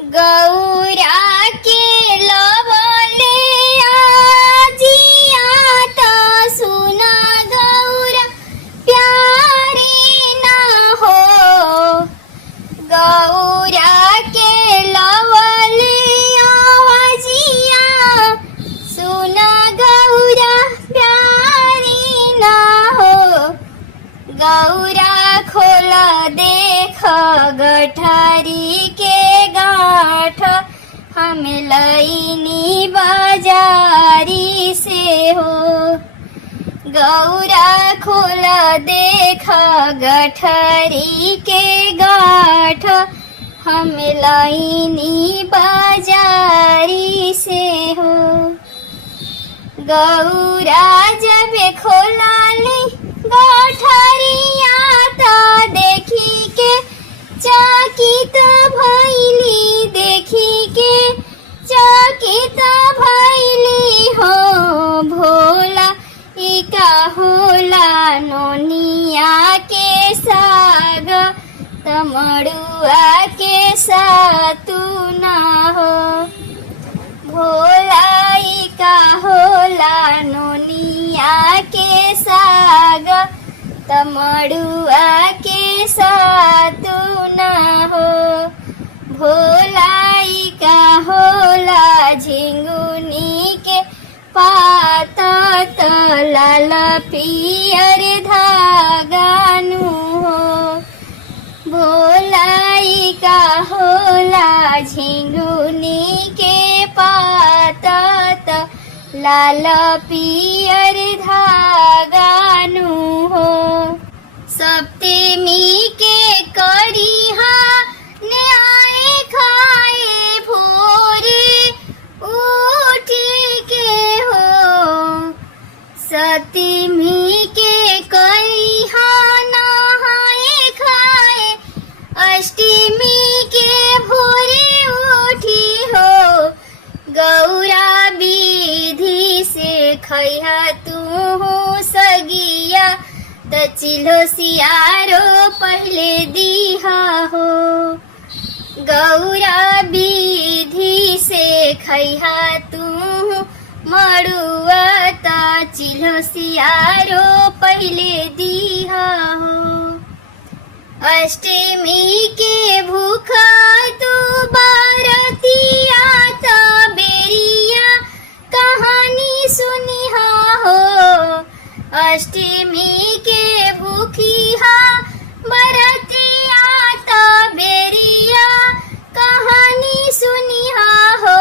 गौरा के लवले आजिया तो सुना गौरा प्यारी ना हो। गौरा के लवले आजिया सुना गौरा प्यारी ना हो। गौरा खोल देख गठारी के गाठ हम लईनी बाजारी से हो। गौरा खोल देख गठारी के गाठ हम लईनी बाजारी से हो। गौरा जब खोलाली गठरिया तो देखी के चकित भैली, देखी के चकित भैली हो। भोला ई का होला नोनिया के साग तमड़ुआ के सातु ना हो। भोला ई का होला नोनिया के साग तमड़ुआ के सातु ना हो। भोला ई का होला झिंगुनी के पात त लाल पियर धागानु हो। भोला ई का होला झिंगुनी के पात त लाल पियर धागानु हो। सप्तमी के करिहा न्याय खाए भोरे उठी के हो। सप्तमी के करिहा नहाए खाए अष्टमी के भोरे उठी हो। गौरा विधि से खैहा तू सगिया त चिल्हो सियारो पहले दीहा हो। गौरा विधि से खैहा तू मड़ुआ त चिल्हो सियारो पहले दीहा हो। अष्टमी के भूखा तू बारतिया त बेरिया कहानी सुनिहा हो। अष्टमी के भूखिहा बरतिया त बेरिया कहानी सुनिहा हो।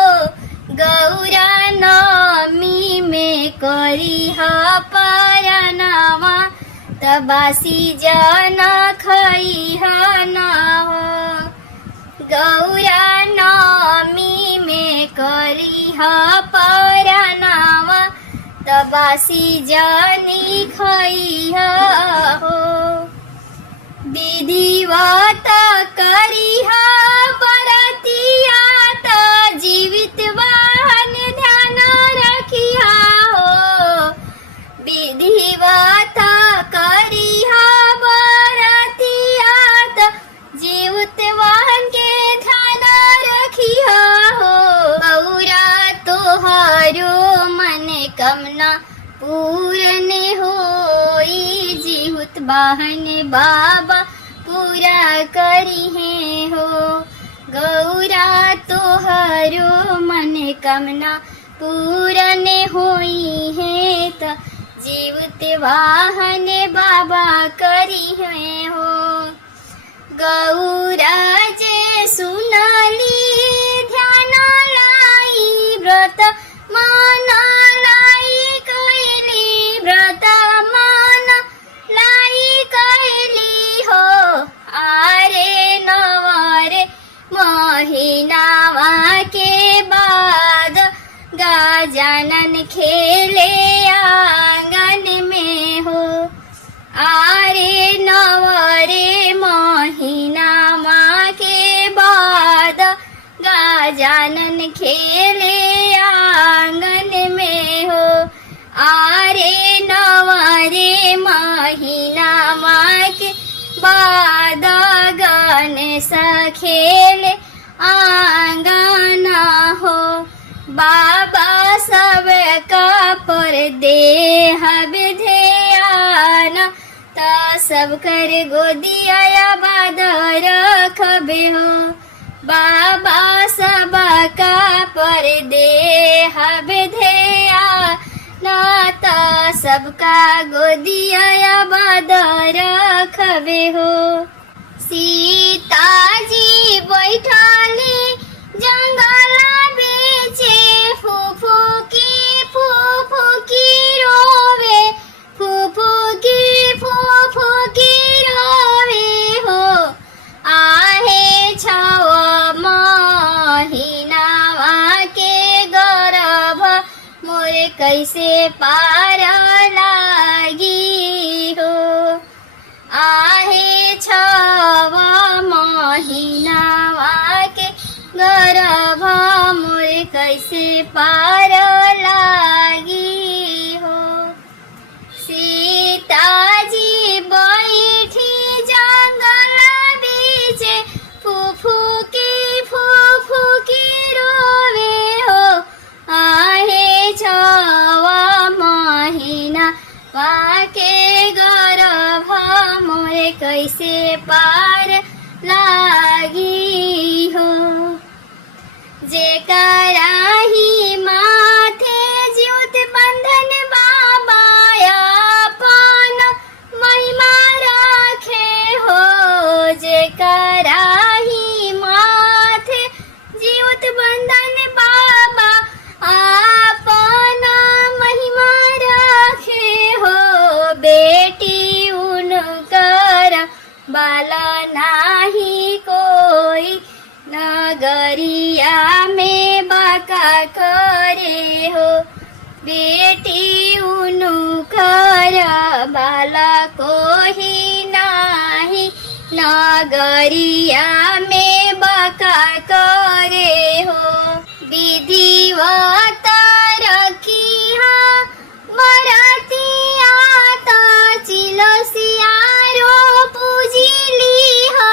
गौरा नवमी में करिहा परनामा तबासी जना खैहा ना हो। गौरा नवमी में करिहा परनामा तबासी जनी खैहा हो। विधिवत करिहा बरतिया त जीवित वाहन ध्यान रखिहा हो। विधिवत करिहा बरतिया त जीवित वाहन के ध्यान रखिहा हो। गौरा तोहरो मन कामना पूर्ण होई जीवित वाहन बाबा पूरा करिहे हो। गौरा तोहरो मन कामना पूर्ण होई है त जीवित वाहन बाबा करिहे हो। गौरा जे सुनली ध्यान लाई व्रत मान लाई कैली, व्रत मान लाई कैली हो। आरे नवरे महीनावा के बाद गजानन खेले आंगन में हो। आरे नवरे महीनावा के बाद गजानन खेले आंगन में हो। आरे नवरे महीनावा के बाद गणेश खेले आ बाबा सबका पर देह ध्यान त सब कर गोदिया बाद रखबे हो। बाबा सबका पर देह ध्यान त सबका गोदिया बाद रखबे हो। सीता जी बैठली जंगल बीचे फूफू की रोवे फूफू की रोवे हो। आहे छव महीनावा के गर्भ मोर कैसे पार लागी हो। आहे छव महीनावा के गर्भ मोर कैसे पार लागी हो। सीता जी बैठी जंगल बीच फूफू की रोवे हो। आहे छव महीना वाके गर्भ मोर कैसे पार लागी हो। जेकराही माथे ज्योत बंधन बाबा अपन महिमा रखे हो। जेकराही माथे ज्योत बंधन बाबा अपन महिमा रखे हो। बेटी उनकर बाला नाही कोई नगरिया में बाका करे हो। बेटी उनकर बाला को ही नाही नगरिया में बाका करे हो। विधिवत रखिहा बरतिया त चिलसियारो पूजिलिहा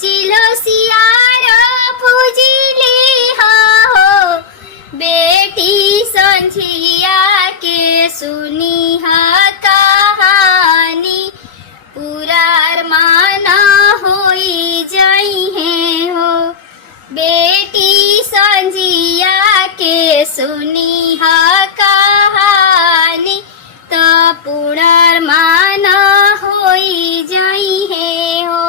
चिलसियारो पूजिलिहा हो। बेटी संझिया के सुनिहा कहानी पूरा अरमान होई जइहे हो। बेटी संझिया के सुनिहा कहानी त पूरा अरमान होई जइहे हो।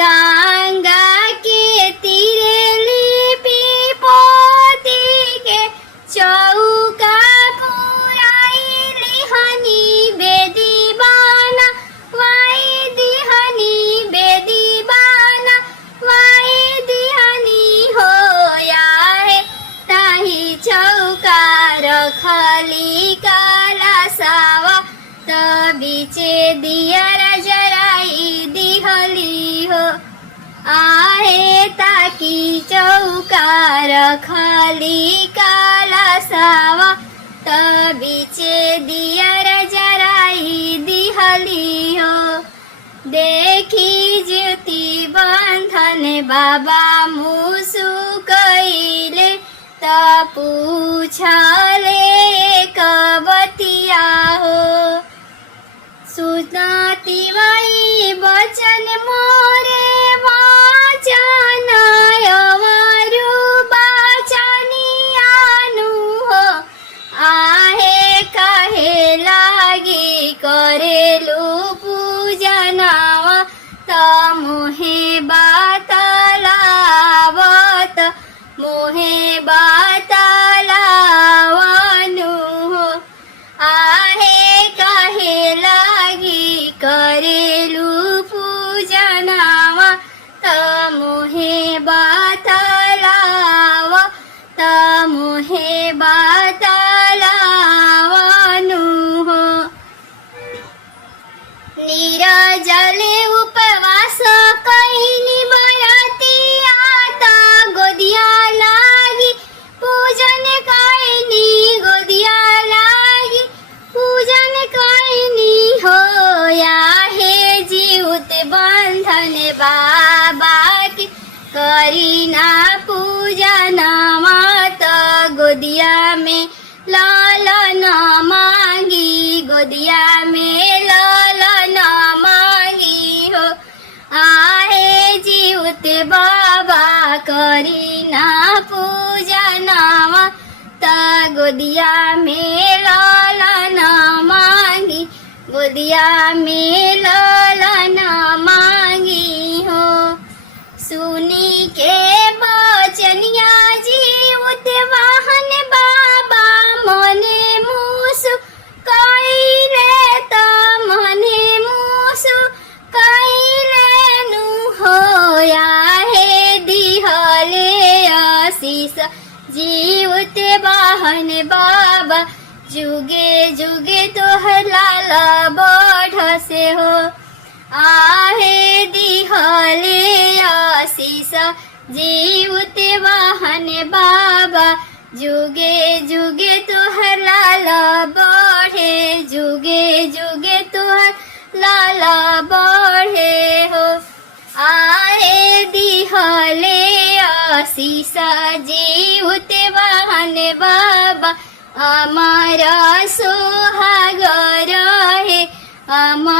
गंगा के तीरे लिपि पोती के चौका पुराइली हनी बेदी बाना वाई दिहनी बेदी बाना वाई दिहनी हो। याहे ताही चौका रखली काला सावा त बीचे दियर जराई दिहली हो। आहे ताकी चौका रखली काला सावा त बीचे दियर जराई दिहली हो। देखी ज्योति बंधन बाबा मुसुकैले त पूछले कबतिया हो। सुनती वही बचन मोरे वाचन अवरु बचनियानु हो। आहे कहे लागी करेलु पूजनवा त मोहे बातलावत मोहे बातलावनु हो। आहे कहे लागी करेलु पूजनवा त मोहे बातलाव त मोहे बातलावनु हो। निरजले उपवास कैली बरतिया त गोदिया लागी पूजन कैली गोदिया लागी पूजन कैली हो। याहे जीउत बंधन बाबा के करीना पूजन मात गोदिया में लालन मांगी, गोदिया में लालन मांगी हो। आहे जीवत बाबा करी ना पूजनवा, त गोदिया में लालन मांगी, गोदिया में लालन मांगी हो। सुनी के बचनिया जीवत वाहन बाबा मने मुसु कइले, त मने मुसु कइले नु होया हे दिहले आशीष जीवत वाहन बाबा, जुगे जुगे तोहर लाला बढ़ से हो। आहे दिहले आशीष जीवत वाहन बाबा, जुगे जुगे तोहर लाला बढ़े, जुगे जुगे तोहर लाला बढ़े हो। आहे दिहले आशीष जीवत वाहन बाबा, हमारा सोहाग रहे, हमारा